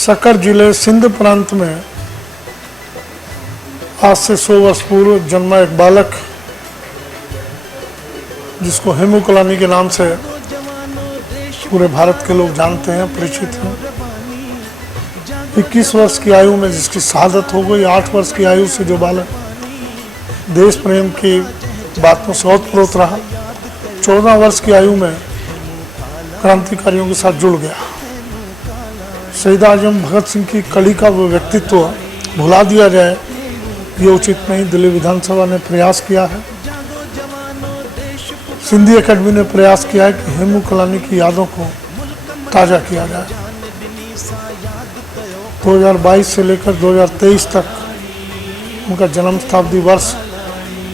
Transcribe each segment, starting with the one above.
Sucker जिले सिंध प्रांत में आज से 100 वर्ष पूर्व जन्मा एक बालक जिसको हेमू कलानी के नाम से पूरे भारत के लोग जानते हैं, परिचित हैं। 21 वर्ष की आयु में जिसकी शहादत हो गई, 8 वर्ष की आयु से जो बालक देश प्रेम की बातों से ओतप्रोत रहा, 14 वर्ष की आयु में क्रांतिकारियों के साथ जुड़ गया। शहीद आजम भगत सिंह की कड़ी का वो व्यक्तित्व भुला दिया जाए, ये उचित नहीं। दिल्ली विधानसभा ने प्रयास किया है, सिंधी एकेडमी ने प्रयास किया है कि हेमू कलानी की यादों को ताज़ा किया जाए। 2022 से लेकर 2023 तक उनका जन्म शताब्दी वर्ष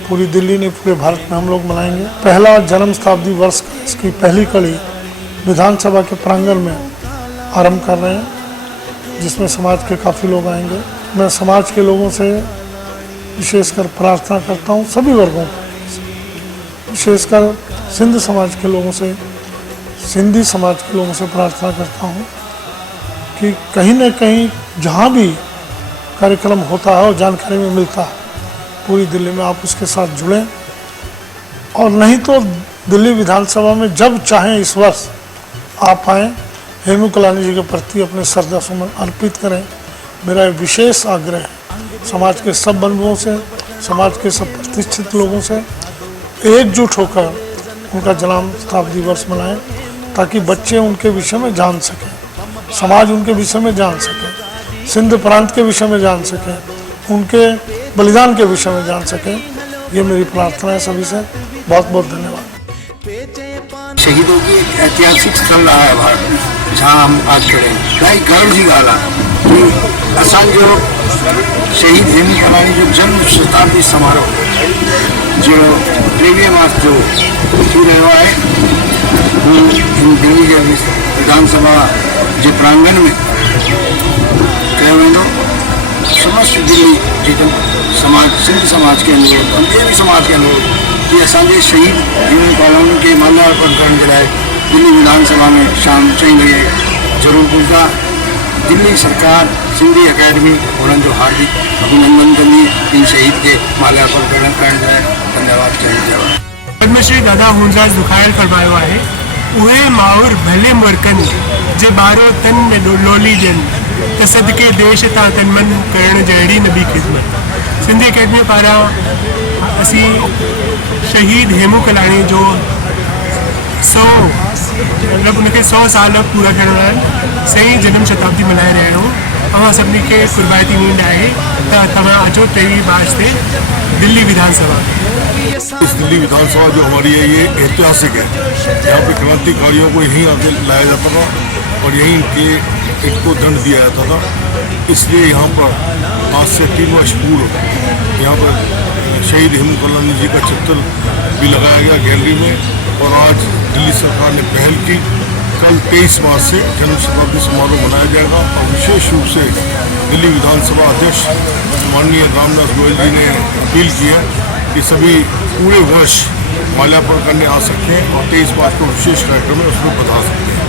पूरी दिल्ली ने, पूरे भारत में हम लोग मनाएंगे। पहला जन्म शताब्दी वर्ष का इसकी पहली कड़ी विधानसभा के प्रांगण में आरंभ कर रहे हैं, जिसमें समाज के काफ़ी लोग आएंगे। मैं समाज के लोगों से विशेषकर प्रार्थना करता हूँ, सभी वर्गों को, विशेषकर सिंध समाज के लोगों से, सिंधी समाज के लोगों से प्रार्थना करता हूँ कि कहीं न कहीं जहाँ भी कार्यक्रम होता है और जानकारी में मिलता है पूरी दिल्ली में, आप उसके साथ जुड़ें। और नहीं तो दिल्ली विधानसभा में जब चाहें इस वर्ष आप आएँ, हेमू कलानी जी के प्रति अपने श्रद्धा सुमन अर्पित करें। मेरा विशेष आग्रह है समाज के सब बंधुओं से, समाज के सब प्रतिष्ठित लोगों से एकजुट होकर उनका जन्म शताब्दी वर्ष मनाएं, ताकि बच्चे उनके विषय में जान सकें, समाज उनके विषय में जान सके, सिंध प्रांत के विषय में जान सकें, उनके बलिदान के विषय में जान सकें। ये मेरी प्रार्थना है सभी से। बहुत बहुत धन्यवाद। शहीदों की एक ऐतिहासिक स्थल रहा है भारत में, जहाँ हम आज खड़े हैं। भाई गर्व जी गाला कि असांजो शहीद हेमू कलानी जो जन्म शताब्दी समारोह जो 23 मार्च जो थी रहियो आहे, वो दिल्ली के विधानसभा जे प्रांगण में कयो वेंदो। समस्त दिल्ली जेके समाज, सिंध समाज के अनुरोध, ॿिए बि समाज के अनुरोध कि असांजे शहीद हेमू कलानी के माल्यार्पण करण जे लाइ दिल्ली विधानसभा में शाम 4 बजे जरूर पुॼंदा। दिल्ली सरकार, सिंधी एकेडमी उन्हनि जो हार्दिक अभिनंदन कंदी। इन शहीद के माल्यार्पण करण जे लाइ धन्यवाद। जय जवान। पद्मश्री दादा हुंजाज दुखायल फरमायो आहे, उहे माउर भले मुर्कनि जे ॿारो तन में लोली ॾियनि त सदके देश तां तन मन करण जहिड़ी न ॿी ख़िदमत। सिंधी एकेडमी पारां असी शहीद हेमू कलानी जो 100 मतलब उनके 100 साल पूरा थियण लाइ सही जन्म शताब्दी मनाए रहिया आहियूं। अवां सभिनी खे कुर्बाती नींद आहे त तव्हां अचो 23 मार्च ते दिल्ली विधानसभा। इस दिल्ली विधानसभा जो हमारी है, ये ऐतिहासिक है। यहाँ पे क्रांतिकारियों को यहीं आके लाया जाता था और यहीं इनको दंड दिया जाता था। इसलिए यहाँ पर आज से 3 वर्ष पूर्व यहाँ पर शहीद हेमू कलानी जी का चित्र भी लगाया गया गैलरी में। और आज दिल्ली सरकार ने पहल की, कल 23 मार्च से जन्म शताब्दी समारोह मनाया जाएगा। और विशेष रूप से दिल्ली विधानसभा अध्यक्ष माननीय रामदास गोयल जी ने अपील की है कि सभी पूरे वर्ष माल्यार्पण करने आ सकते हैं और 23 मार्च को विशेष कार्यक्रम है, उसमें बता सकते हैं।